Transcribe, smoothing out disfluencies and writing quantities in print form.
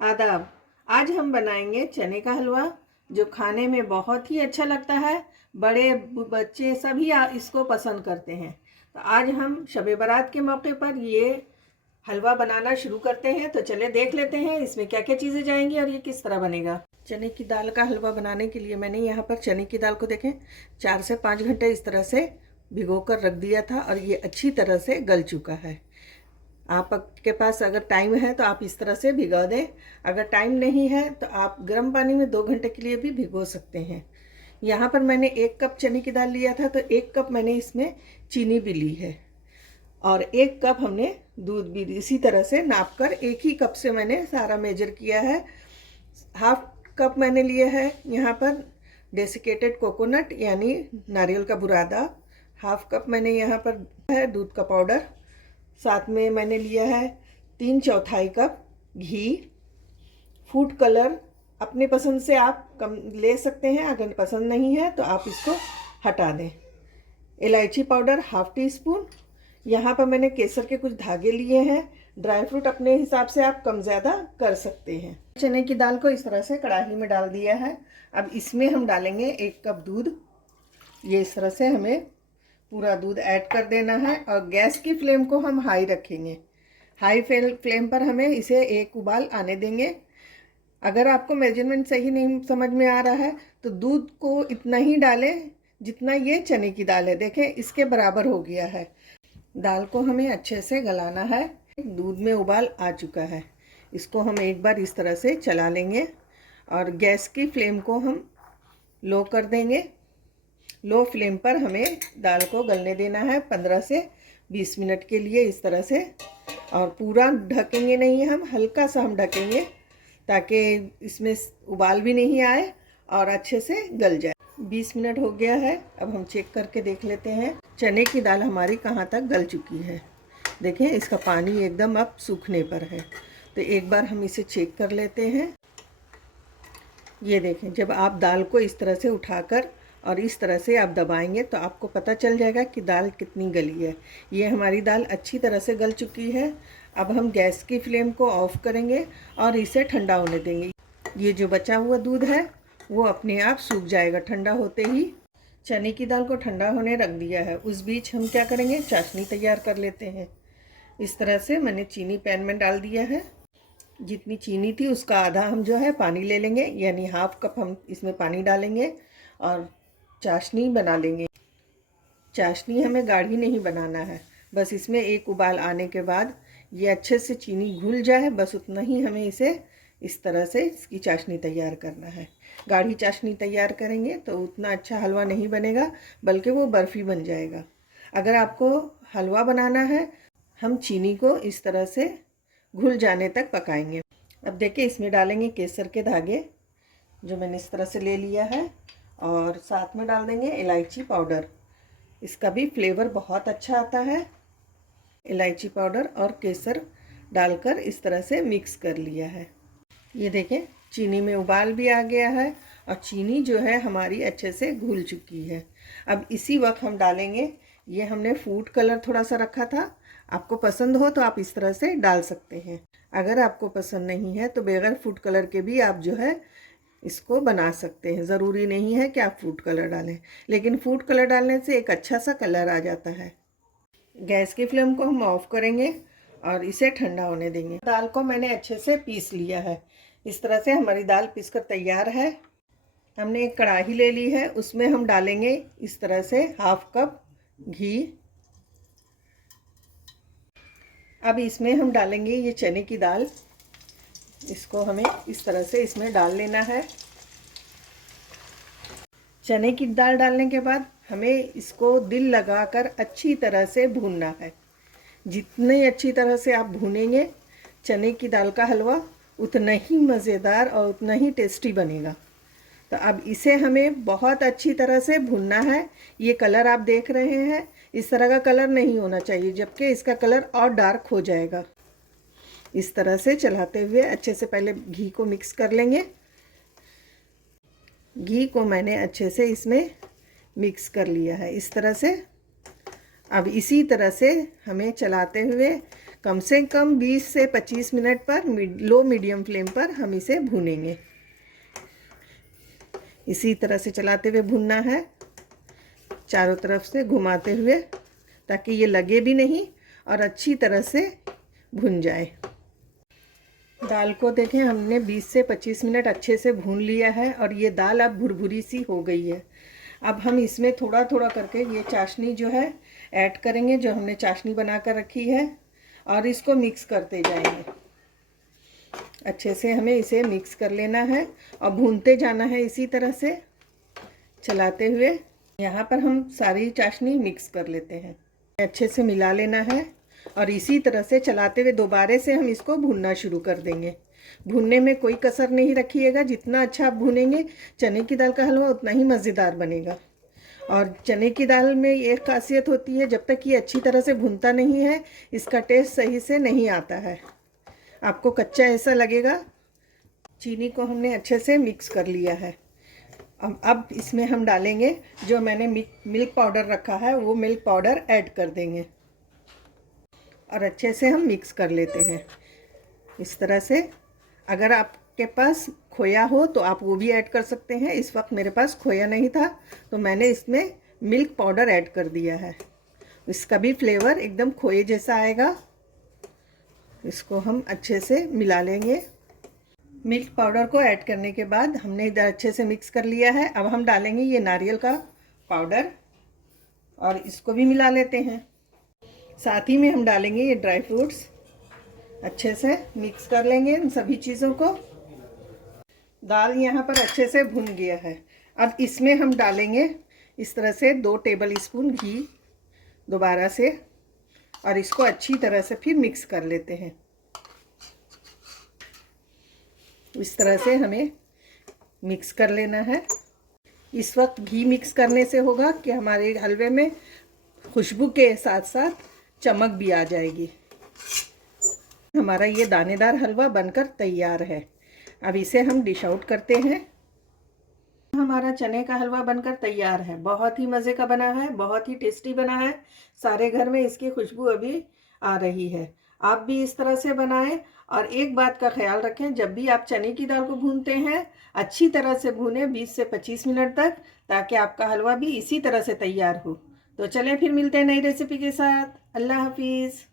आदाब। आज हम बनाएंगे चने का हलवा जो खाने में बहुत ही अच्छा लगता है। बड़े बच्चे सभी इसको पसंद करते हैं। तो आज हम शब बारात के मौके पर ये हलवा बनाना शुरू करते हैं। तो चले देख लेते हैं इसमें क्या क्या चीज़ें जाएंगी और ये किस तरह बनेगा। चने की दाल का हलवा बनाने के लिए मैंने यहाँ पर चने की दाल को देखें 4 से 5 घंटे इस तरह से भिगो कर रख दिया था और ये अच्छी तरह से गल चुका है। आपके पास अगर टाइम है तो आप इस तरह से भिगो दें। अगर टाइम नहीं है तो आप गर्म पानी में 2 घंटे के लिए भी भिगो सकते हैं। यहाँ पर मैंने 1 कप चने की दाल लिया था तो 1 कप मैंने इसमें चीनी भी ली है और 1 कप हमने दूध भी इसी तरह से नाप कर 1 ही कप से मैंने सारा मेजर किया है। हाफ कप मैंने लिया है यहाँ पर डेसिकेटेड कोकोनट यानी नारियल का बुरादा। हाफ कप मैंने यहाँ पर है दूध का पाउडर। साथ में मैंने लिया है 3/4 कप घी। फूड कलर अपने पसंद से आप कम ले सकते हैं, अगर पसंद नहीं है तो आप इसको हटा दें। इलायची पाउडर हाफ टी स्पून। यहाँ पर मैंने केसर के कुछ धागे लिए हैं। ड्राई फ्रूट अपने हिसाब से आप कम ज़्यादा कर सकते हैं। चने की दाल को इस तरह से कढ़ाई में डाल दिया है। अब इसमें हम डालेंगे 1 कप दूध। ये इस तरह से हमें पूरा दूध ऐड कर देना है और गैस की फ्लेम को हम हाई रखेंगे। हाई फ्लेम पर हमें इसे 1 उबाल आने देंगे। अगर आपको मेजरमेंट सही नहीं समझ में आ रहा है तो दूध को इतना ही डालें जितना ये चने की दाल है। देखें इसके बराबर हो गया है। दाल को हमें अच्छे से गलाना है। दूध में उबाल आ चुका है। इसको हम एक बार इस तरह से चला लेंगे और गैस की फ्लेम को हम लो कर देंगे। लो फ्लेम पर हमें दाल को गलने देना है 15 से 20 मिनट के लिए इस तरह से। और पूरा ढकेंगे नहीं, हम हल्का सा हम ढकेंगे ताकि इसमें उबाल भी नहीं आए और अच्छे से गल जाए। 20 मिनट हो गया है। अब हम चेक करके देख लेते हैं चने की दाल हमारी कहाँ तक गल चुकी है। देखें इसका पानी एकदम अब सूखने पर है। तो एक बार हम इसे चेक कर लेते हैं। ये देखें जब आप दाल को इस तरह से उठाकर और इस तरह से आप दबाएंगे तो आपको पता चल जाएगा कि दाल कितनी गली है। ये हमारी दाल अच्छी तरह से गल चुकी है। अब हम गैस की फ्लेम को ऑफ करेंगे और इसे ठंडा होने देंगे। ये जो बचा हुआ दूध है वो अपने आप सूख जाएगा ठंडा होते ही। चने की दाल को ठंडा होने रख दिया है। उस बीच हम क्या करेंगे, चाशनी तैयार कर लेते हैं। इस तरह से मैंने चीनी पैन में डाल दिया है। जितनी चीनी थी उसका आधा हम जो है पानी ले लेंगे, यानी हाफ कप हम इसमें पानी डालेंगे और चाशनी बना लेंगे। चाशनी हमें गाढ़ी नहीं बनाना है, बस इसमें 1 उबाल आने के बाद ये अच्छे से चीनी घुल जाए, बस उतना ही हमें इसे इस तरह से इसकी चाशनी तैयार करना है। गाढ़ी चाशनी तैयार करेंगे तो उतना अच्छा हलवा नहीं बनेगा, बल्कि वो बर्फ़ी बन जाएगा। अगर आपको हलवा बनाना है हम चीनी को इस तरह से घुल जाने तक पकाएंगे। अब देखिए इसमें डालेंगे केसर के धागे जो मैंने इस तरह से ले लिया है और साथ में डाल देंगे इलायची पाउडर। इसका भी फ्लेवर बहुत अच्छा आता है। इलायची पाउडर और केसर डालकर इस तरह से मिक्स कर लिया है। ये देखें चीनी में उबाल भी आ गया है और चीनी जो है हमारी अच्छे से घुल चुकी है। अब इसी वक्त हम डालेंगे, ये हमने फूड कलर थोड़ा सा रखा था, आपको पसंद हो तो आप इस तरह से डाल सकते हैं। अगर आपको पसंद नहीं है तो बगैर फूड कलर के भी आप जो है इसको बना सकते हैं। ज़रूरी नहीं है कि आप फूड कलर डालें, लेकिन फूड कलर डालने से एक अच्छा सा कलर आ जाता है। गैस की फ्लेम को हम ऑफ करेंगे और इसे ठंडा होने देंगे। दाल को मैंने अच्छे से पीस लिया है। इस तरह से हमारी दाल पीसकर तैयार है। हमने एक कढ़ाई ले ली है, उसमें हम डालेंगे इस तरह से हाफ कप घी। अब इसमें हम डालेंगे ये चने की दाल। इसको हमें इस तरह से इसमें डाल लेना है। चने की दाल डालने के बाद हमें इसको दिल लगाकर अच्छी तरह से भूनना है। जितनी अच्छी तरह से आप भूनेंगे चने की दाल का हलवा उतना ही मज़ेदार और उतना ही टेस्टी बनेगा। तो अब इसे हमें बहुत अच्छी तरह से भूनना है। ये कलर आप देख रहे हैं इस तरह का कलर नहीं होना चाहिए, जबकि इसका कलर और डार्क हो जाएगा। इस तरह से चलाते हुए अच्छे से पहले घी को मिक्स कर लेंगे। घी को मैंने अच्छे से इसमें मिक्स कर लिया है इस तरह से। अब इसी तरह से हमें चलाते हुए कम से कम 20 से 25 मिनट पर लो मीडियम फ्लेम पर हम इसे भूनेंगे। इसी तरह से चलाते हुए भूनना है, चारों तरफ से घुमाते हुए, ताकि ये लगे भी नहीं और अच्छी तरह से भुन जाए। दाल को देखें, हमने 20 से 25 मिनट अच्छे से भून लिया है और ये दाल अब भुरभुरी सी हो गई है। अब हम इसमें थोड़ा थोड़ा करके ये चाशनी जो है ऐड करेंगे, जो हमने चाशनी बना कर रखी है, और इसको मिक्स करते जाएंगे। अच्छे से हमें इसे मिक्स कर लेना है और भूनते जाना है इसी तरह से चलाते हुए। यहाँ पर हम सारी चाशनी मिक्स कर लेते हैं, अच्छे से मिला लेना है और इसी तरह से चलाते हुए दोबारा से हम इसको भूनना शुरू कर देंगे। भूनने में कोई कसर नहीं रखिएगा, जितना अच्छा आप भूनेंगे चने की दाल का हलवा उतना ही मज़ेदार बनेगा। और चने की दाल में एक खासियत होती है, जब तक ये अच्छी तरह से भूनता नहीं है इसका टेस्ट सही से नहीं आता है, आपको कच्चा ऐसा लगेगा। चीनी को हमने अच्छे से मिक्स कर लिया है। अब इसमें हम डालेंगे जो मैंने मिल्क पाउडर रखा है, वो मिल्क पाउडर ऐड कर देंगे और अच्छे से हम मिक्स कर लेते हैं इस तरह से। अगर आपके पास खोया हो तो आप वो भी ऐड कर सकते हैं। इस वक्त मेरे पास खोया नहीं था तो मैंने इसमें मिल्क पाउडर ऐड कर दिया है, इसका भी फ्लेवर एकदम खोए जैसा आएगा। इसको हम अच्छे से मिला लेंगे। मिल्क पाउडर को ऐड करने के बाद हमने इधर अच्छे से मिक्स कर लिया है। अब हम डालेंगे ये नारियल का पाउडर और इसको भी मिला लेते हैं। साथ ही में हम डालेंगे ये ड्राई फ्रूट्स, अच्छे से मिक्स कर लेंगे इन सभी चीज़ों को। दाल यहाँ पर अच्छे से भुन गया है। अब इसमें हम डालेंगे इस तरह से 2 टेबल स्पून घी दोबारा से, और इसको अच्छी तरह से फिर मिक्स कर लेते हैं। इस तरह से हमें मिक्स कर लेना है। इस वक्त घी मिक्स करने से होगा कि हमारे हलवे में खुशबू के साथ साथ चमक भी आ जाएगी। हमारा ये दानेदार हलवा बनकर तैयार है। अब इसे हम डिश आउट करते हैं। हमारा चने का हलवा बनकर तैयार है। बहुत ही मज़े का बना है, बहुत ही टेस्टी बना है। सारे घर में इसकी खुशबू अभी आ रही है। आप भी इस तरह से बनाएं। और एक बात का ख्याल रखें, जब भी आप चने की दाल को भूनते हैं अच्छी तरह से भूनें 20 से 25 मिनट तक, ताकि आपका हलवा भी इसी तरह से तैयार हो। तो चलें फिर मिलते हैं नई रेसिपी के साथ। अल्लाह हाफिज़।